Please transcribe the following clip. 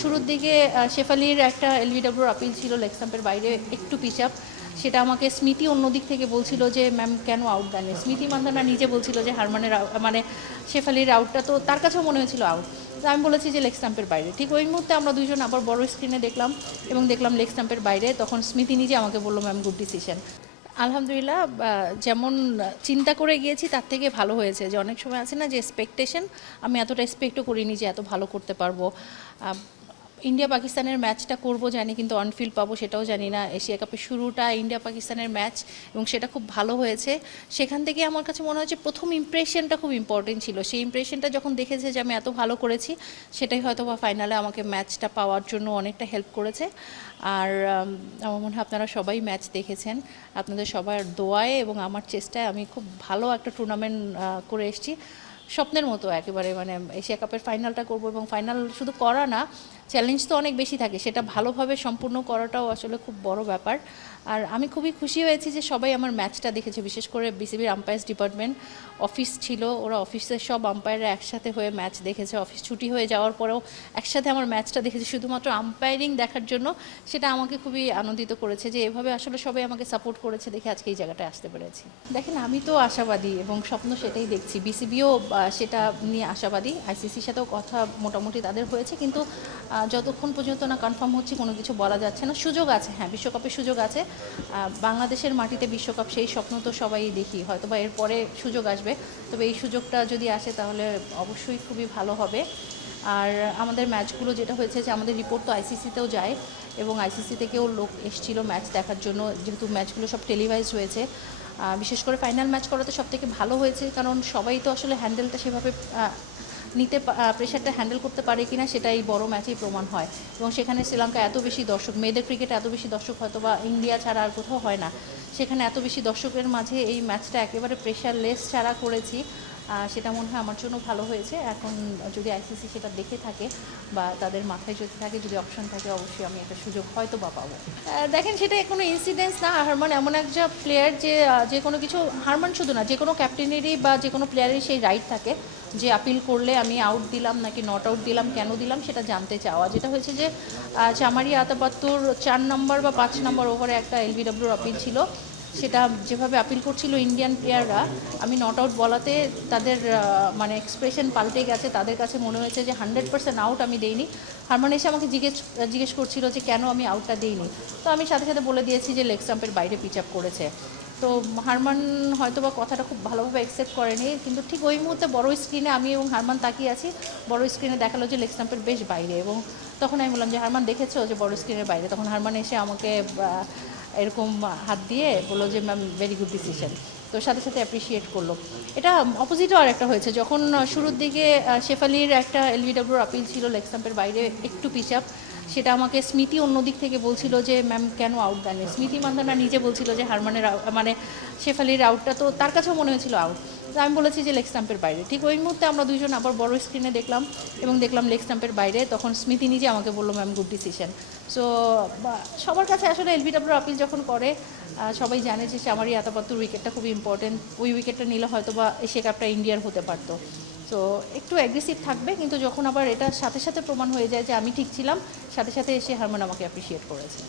শুরুর দিকে শেফালির একটা এলবিডব্লিউর আপিল ছিল লেগ স্টাম্পের বাইরে একটু পিচআপ, সেটা আমাকে স্মৃতি অন্য দিক থেকে বলছিল যে ম্যাম কেন আউট দেননি। স্মৃতি মান্ধানা নিজে বলছিল যে হারমানের মানে শেফালির আউটটা তো তার কাছেও মনে হয়েছিল আউট। তো আমি বলেছি যে লেগ স্টাম্পের বাইরে। ঠিক ওই মুহূর্তে আমরা দুইজন আবার বড় স্ক্রিনে দেখলাম এবং দেখলাম লেগ স্টাম্পের বাইরে। তখন স্মৃতি নিজে আমাকে বললো ম্যাম গুড ডিসিশন। আলহামদুলিল্লাহ, যেমন চিন্তা করে গিয়েছি তার থেকে ভালো হয়েছে। যে অনেক সময় আছে না যে এক্সপেকটেশন, আমি এতটা এক্সপেক্টও করিনি যে এত ভালো করতে পারবো। ইন্ডিয়া পাকিস্তানের ম্যাচটা করব জানি, কিন্তু অনফিল্ড পাবো সেটাও জানি না। এশিয়া কাপের শুরুটা ইন্ডিয়া পাকিস্তানের ম্যাচ এবং সেটা খুব ভালো হয়েছে। সেখান থেকে আমার কাছে মনে হচ্ছে প্রথম ইমপ্রেশনটা খুব ইম্পর্টেন্ট ছিল। সেই ইমপ্রেশনটা যখন দেখেছে যে আমি এত ভালো করেছি, সেটাই হয়তো বা ফাইনালে আমাকে ম্যাচটা পাওয়ার জন্য অনেকটা হেল্প করেছে। আর আমার মনে হয় আপনারা সবাই ম্যাচ দেখেছেন। আপনাদের সবার দোয়ায় এবং আমার চেষ্টায় আমি খুব ভালো একটা টুর্নামেন্ট করে এসেছি। স্বপ্নের মতো একেবারে, মানে এশিয়া কাপের ফাইনালটা করব এবং ফাইনাল শুধু করা না, চ্যালেঞ্জ তো অনেক বেশি থাকে, সেটা ভালোভাবে সম্পূর্ণ করাটাও আসলে খুব বড় ব্যাপার। আর আমি খুবই খুশি হয়েছি যে সবাই আমার ম্যাচটা দেখেছে, বিশেষ করে বিসিবির আম্পায়ার্স ডিপার্টমেন্ট। অফিস ছিল, ওরা অফিসের সব আম্পায়াররা একসাথে হয়ে ম্যাচ দেখেছে। অফিস ছুটি হয়ে যাওয়ার পরেও একসাথে আমার ম্যাচটা দেখেছে শুধুমাত্র আম্পায়ারিং দেখার জন্য। সেটা আমাকে খুবই আনন্দিত করেছে যে এভাবে আসলে সবাই আমাকে সাপোর্ট করেছে দেখে আজকে এই জায়গাটায় আসতে পেরেছি। দেখেন, আমি তো আশাবাদী এবং স্বপ্ন সেটাই দেখছি। বিসিবিও সেটা নিয়ে আশাবাদী। আইসিসির সাথেও কথা মোটামুটি তাদের হয়েছে, কিন্তু যতক্ষণ পর্যন্ত না কনফার্ম হচ্ছে কোনো কিছু বলা যাচ্ছে না। সুযোগ আছে, হ্যাঁ, বিশ্বকাপের সুযোগ আছে। বাংলাদেশের মাটিতে বিশ্বকাপ, সেই স্বপ্ন তো সবাই দেখি। হয়তো বা এরপরে সুযোগ আসবে, তবে এই সুযোগটা যদি আসে তাহলে অবশ্যই খুবই ভালো হবে। আর আমাদের ম্যাচগুলো যেটা হয়েছে যে আমাদের রিপোর্ট তো আইসিসিতেও যায় এবং আইসিসি থেকেও লোক এসেছিল ম্যাচ দেখার জন্য, যেহেতু ম্যাচগুলো সব টেলিভাইজ হয়েছে। বিশেষ করে ফাইনাল ম্যাচ করাতে সবথেকে ভালো হয়েছে, কারণ সবাই তো আসলে হ্যান্ডেলটা সেভাবে নিতে প্রেশারটা হ্যান্ডেল করতে পারে কিনা সেটা এই বড় ম্যাচেই প্রমাণ হয়। এবং সেখানে শ্রীলঙ্কা এত বেশি দর্শক, মেয়েদের ক্রিকেটে এত বেশি দর্শক হয়তো বা ইন্ডিয়া ছাড়া আর কোথাও হয় না। সেখানে এত বেশি দর্শকের মাঝে এই ম্যাচটা একেবারে প্রেশারলেস ছাড়া করেছি, সেটা মনে হয় আমার জন্য ভালো হয়েছে। এখন যদি আইসিসি সেটা দেখে থাকে বা তাদের মাথায় যদি থাকে, যদি অপশন থাকে, অবশ্যই আমি একটা সুযোগ হয়তো বা পাবো। দেখেন, সেটা কোনো ইনসিডেন্স না। হারমান এমন একটা প্লেয়ার যে যে কোনো কিছু, হারমান শুধু না, যে কোনো ক্যাপ্টেনেরই বা যে কোনো প্লেয়ারেরই সেই রাইট থাকে যে আপিল করলে আমি আউট দিলাম নাকি নট আউট দিলাম, কেন দিলাম সেটা জানতে চাওয়া। যেটা হয়েছে যে চামারি আতাপাত্তুর 4 নম্বর বা 5 নম্বর ওভারে একটা এলবিডব্লিউর আপিল ছিল। সেটা যেভাবে আপিল করছিল ইন্ডিয়ান প্লেয়াররা, আমি নট আউট বলাতে তাদের মানে এক্সপ্রেশন পাল্টে গেছে। তাদের কাছে মনে হয়েছে যে 100% আউট আমি দেইনি। হারমান এসে আমাকে জিজ্ঞেস করছিল যে কেন আমি আউটটা দিইনি। তো আমি সাথে সাথে বলে দিয়েছি যে লেগ স্টাম্পের বাইরে পিচ আপ করেছে। তো হারমান হয়তো বা কথাটা খুব ভালোভাবে অ্যাকসেপ্ট করেনি, কিন্তু ঠিক ওই মুহূর্তে বড় স্ক্রিনে আমি এবং হারমান তাকিয়ে আছি। বড় স্ক্রিনে দেখালো যে লেগ স্টাম্পের বেশ বাইরে, এবং তখন আমি বললাম যে হারমান দেখেছো যে বড় স্ক্রিনের বাইরে। তখন হারমান এসে আমাকে এরকম হাত দিয়ে বললো যে ম্যাম ভেরি গুড ডিসিশন। তো সাথে সাথে অ্যাপ্রিসিয়েট করলো। এটা অপোজিটও আর একটা হয়েছে, যখন শুরুর দিকে শেফালির একটা এলবিডব্লিউর আপিল ছিল লেগ স্টাম্পের বাইরে একটু পিচআপ, সেটা আমাকে স্মৃতি অন্য দিক থেকে বলছিল যে ম্যাম কেন আউট দেননি। স্মৃতি মান্ধানা নিজে বলছিল যে হারমানের মানে শেফালির আউটটা তো তার কাছেও মনে হয়েছিল আউট। তো আমি বলেছি যে লেগ স্টাম্পের বাইরে। ঠিক ওই মুহূর্তে আমরা দুইজন আবার বড় স্ক্রিনে দেখলাম এবং দেখলাম লেগ স্টাম্পের বাইরে। তখন স্মৃতি নিজে আমাকে বললো ম্যাম গুড ডিসিশন। সো সবার কাছে আসলে এলবিডব্লিউর আপিল যখন করে, সবাই জানে যে চামারি আতাপাত্তুর উইকেটটা খুব ইম্পর্টেন্ট। ওই উইকেটটা নিলে হয়তো বা এশিয়া কাপটা ইন্ডিয়ার হতে পারতো। তো একটু অ্যাগ্রেসিভ থাকবে, কিন্তু যখন আবার এটা সাথে সাথে প্রমাণ হয়ে যায় যে আমি ঠিক ছিলাম, সাথে সাথে এসে হারমান আমাকে অ্যাপ্রিসিয়েট করেছে।